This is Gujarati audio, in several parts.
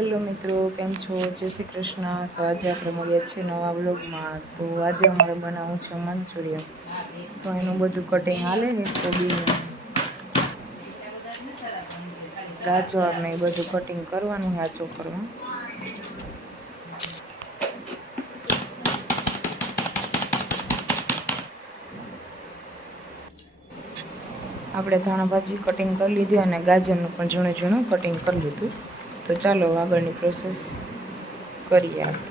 હેલો મિત્રો, કેમ છો? જય શ્રી કૃષ્ણ। તો આજે આપણે મળીએ છીએ નવા વ્લોગમાં। તો આજે અમારે બનાવવું છે મંચુરિયન। તો એનું બધું કટિંગ હાલે છે, કોબીનું, ગાજર ને એ બધું કટિંગ કરવાનું છે આ ચોપરમાં। આપણે ધાણા ભાજી કટિંગ કરી લીધી અને ગાજરનું પણ ઝીણું ઝીણું કટિંગ કરી લીધું। તો ચાલો આગળની પ્રોસેસ કરીએ આપણે।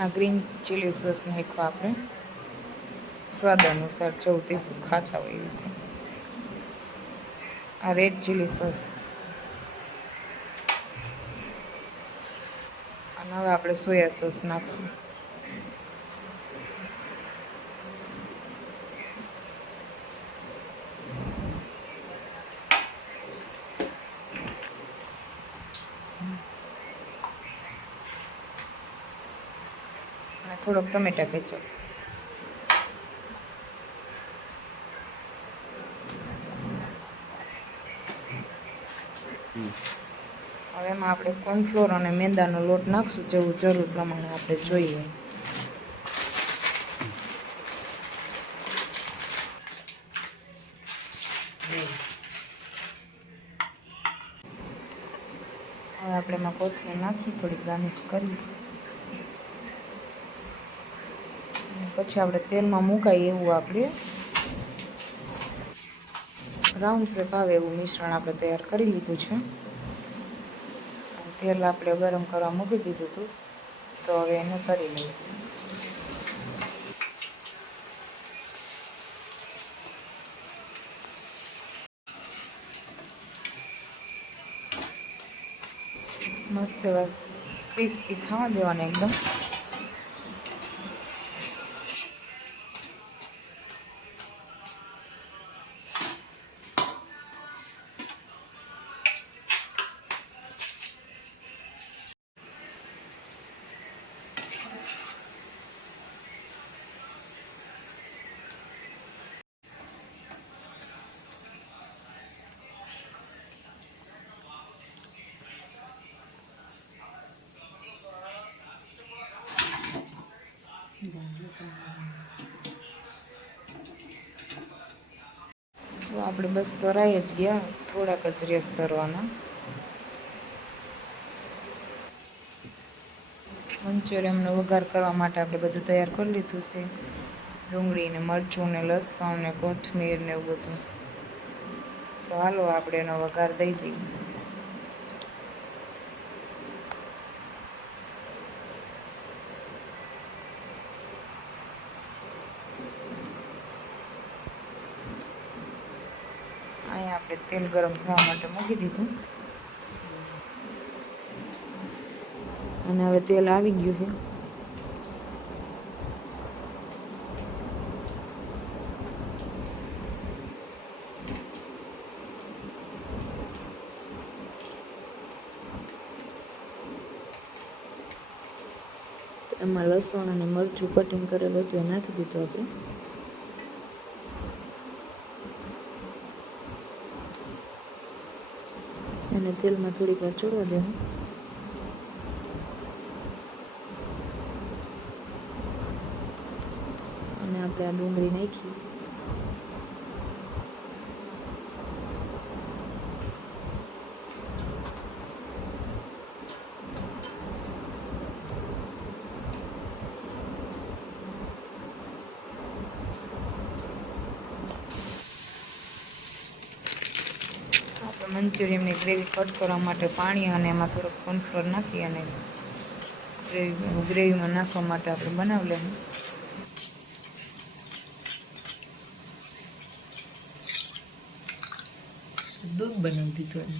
આ ગ્રીન ચીલી સોસ નાખ્યો આપણે, સ્વાદ અનુસાર જેવું તીખું ખાતા હોય એ રીતે। આ રેડ ચીલી સોસ, અને હવે આપણે સોયા સોસ નાખશું। અને થોડોક ટમેટા કેચપ। હવે એમાં આપણે કોર્નફ્લોર અને મેંદાનો લોટ નાખશું, જેવું જરૂર પ્રમાણે આપણે જોઈએ। હવે આપણે એમાં કોથમીર નાખી થોડીક ગાર્નિશ કરી, પછી આપણે તેલમાં મુકાય એવું આપણે રાઉન્ડ શેપ આવે એવું મિશ્રણ આપણે તૈયાર કરી લીધું છે। તેલ આપણે ગરમ કરવા મૂકી દીધું હતું, તો હવે એને તળી લઈએ। મસ્ત એવા ક્રિસ્પી થવા દેવાના એકદમ। તો આપણે બસ તરાઈ જ ગયા, થોડાક જ રેસ તરવાના। મંચુરિયનનો વઘાર કરવા માટે આપણે બધું તૈયાર કરી લીધું છે, ડુંગળી ને મરચું ને લસણ ને કોથમીર ને એવું બધું। તો હાલો આપણે એનો વઘાર દઈ દઈએ। અહીંયા આપણે તેલ ગરમ થવા માટે મૂકી દીધું, અને હવે તેલ આવી ગયું છે। તો એમાં લસણ અને મરચું કટિંગ કરેલું હતું એ નાખી દીધું આપણે, અને તેલમાં થોડીક વાર ચડવા દેવું। અને આપણે આ ડુંગળી નાખી, મંચુરિયનની ગ્રેવી કટ કરવા માટે પાણી અને એમાં થોડોક કોર્નફ્લોર નાખી અને ગ્રેવીમાં નાખવા માટે આપણે બનાવી લેવું। દૂધ બનાવી દીધું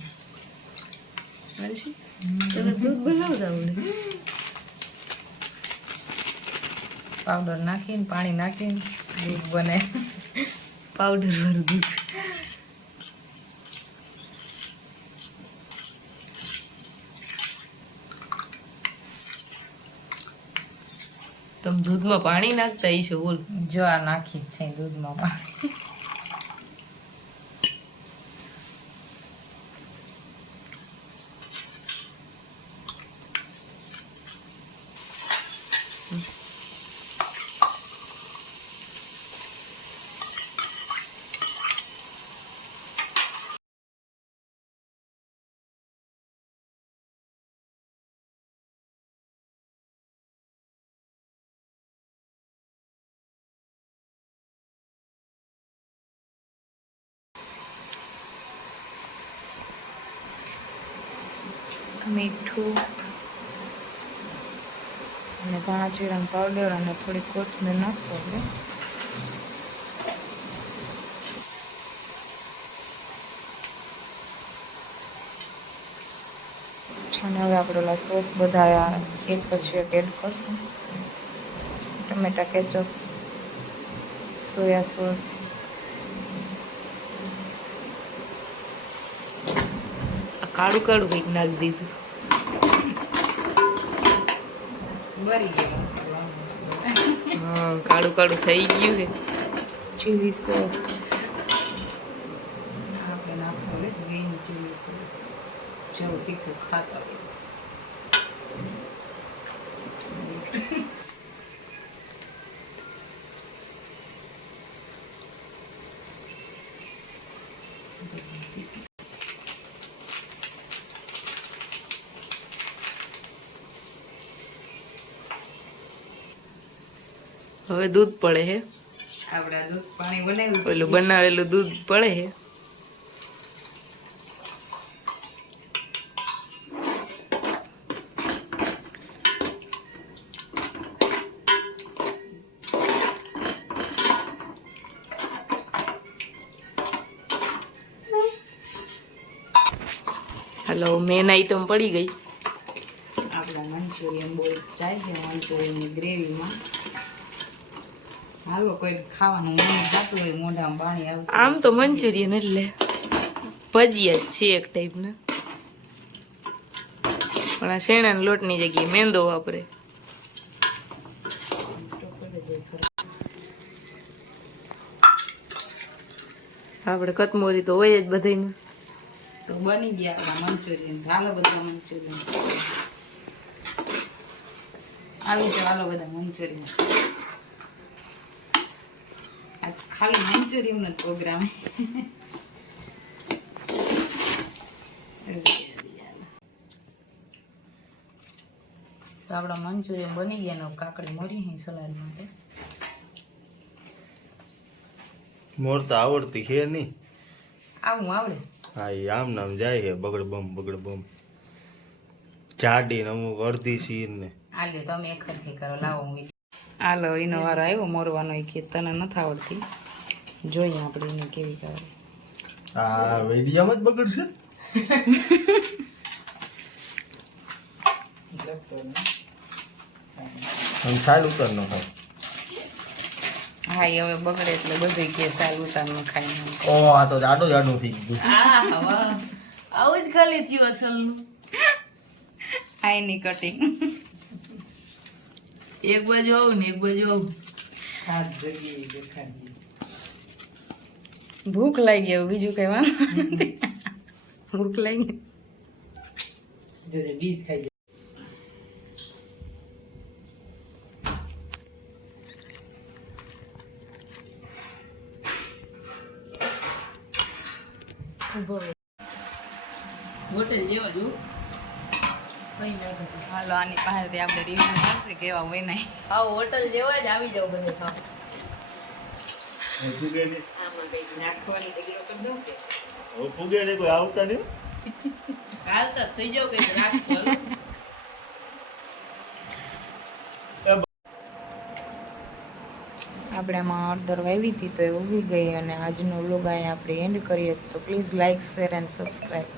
તમે દૂધ બનાવતા આવડે? પાવડર નાખીને પાણી નાખીને દૂધ બને, પાવડર વાળું દૂધ। તમે દૂધમાં પાણી નાખતા હશો બોલ. જો આ નાખી જ છે દૂધમાં પાણી. મીઠું અને ધાણા જીરાનો પાવડર અને થોડી કોથમીર નાખો એટલે અને હવે આપણે ઓલા સોસ બધા એક પછી એક એડ કરશું. ટમેટા કેચઅપ, સોયા સોસ, કાળું કાળું કંઈક નાખી દીધું. બરી ગયો મસાલો. હા કાળું કાળું થઈ ગયું છે. ચીલી સોસ આપણે નાખશું ગ્રીન ચીલી સોસ, જેવું તીખું ખાતા હોય. હવે દૂધ પડે છે. આપણે આ દૂધ પાણી બનાવ્યું પેલું બનાવેલું દૂધ પડે છે. હાલો મેન આઈટમ પડી ગઈ. આપણા મંચુરિયન બોલ્સ જાય છે મંચુરિયનની ગ્રેવીમાં. હાલો કોઈ ખાવાનું મન થતું હોય મોઢામાં પાણી આવતું. આમ તો મંચુરિયન એટલે ભજીયા જ છે એક ટાઈપના, પણ આ શેણાના લોટની જગ્યાએ મેંદો વાપરે. આપણે કતમોરી તો હોય જ બધામાં. તો બની ગયા આપણા મંચુરિયન. હાલો બધા મંચુરિયન આવી જાવ. હાલો બધા મંચુરિયન. આજ ખાલી મંચુરિયન જ પ્રોગ્રામ. તો આપણા મંચુરિયન બની ગયા ને કાકડી મોરી સલાડ માટે. મોરતા આવડતી છે નહીં. આવું આવડે. હા એ આમ નામ જાય છે બગડ બમ જાડી ને અમુક અડધી સીર ને. આલે તમે એક ખરખી કરો. લાવો હું હાલો એનો વારો આવ્યો મોરવાનો. એ કે તને નથી આવડતી, જોઈએ આપણે એને કેવી કરે. આ વેડિયામાં જ બગડશે. આમ સાલ ઉતર ન ખાય. હા એ હવે બગડે એટલે બધું કે સાલ ઉતાર ન ખાય. ઓ આ તો જાડો જાડું થઈ ગયું. આવું જ ખાલી થયું અસલનું. આઈની કટિંગ. એક બાજુ આવું ને એક બાજુ આવું. ભૂખ લાગી ગઈ બીજું કઈ વાંધો. ભૂખ લાગી બીજ ખાઈ. હોટેલ જેવા જો હાલો આની પાસેથી આપણે રિવ્યુ મળશે કેવા હોય નહીં. આવો હોટલ જેવા જ આવી જાવ બધે ખાવ. ફૂગે નહીં. આમાં કંઈક નાખવાની ઢગલો કરી દઉં કે ફૂગે નહીં કોઈ આવતા નહીં. હાલતા થઈ જાવ કંઈક રાખશો. આપણે આમાં અડદર વાવી હતી તો એ ઉગી ગઈ. અને આજનો વ્લોગ અહીંયા આપણે એન્ડ કરીએ. તો please like, share and subscribe.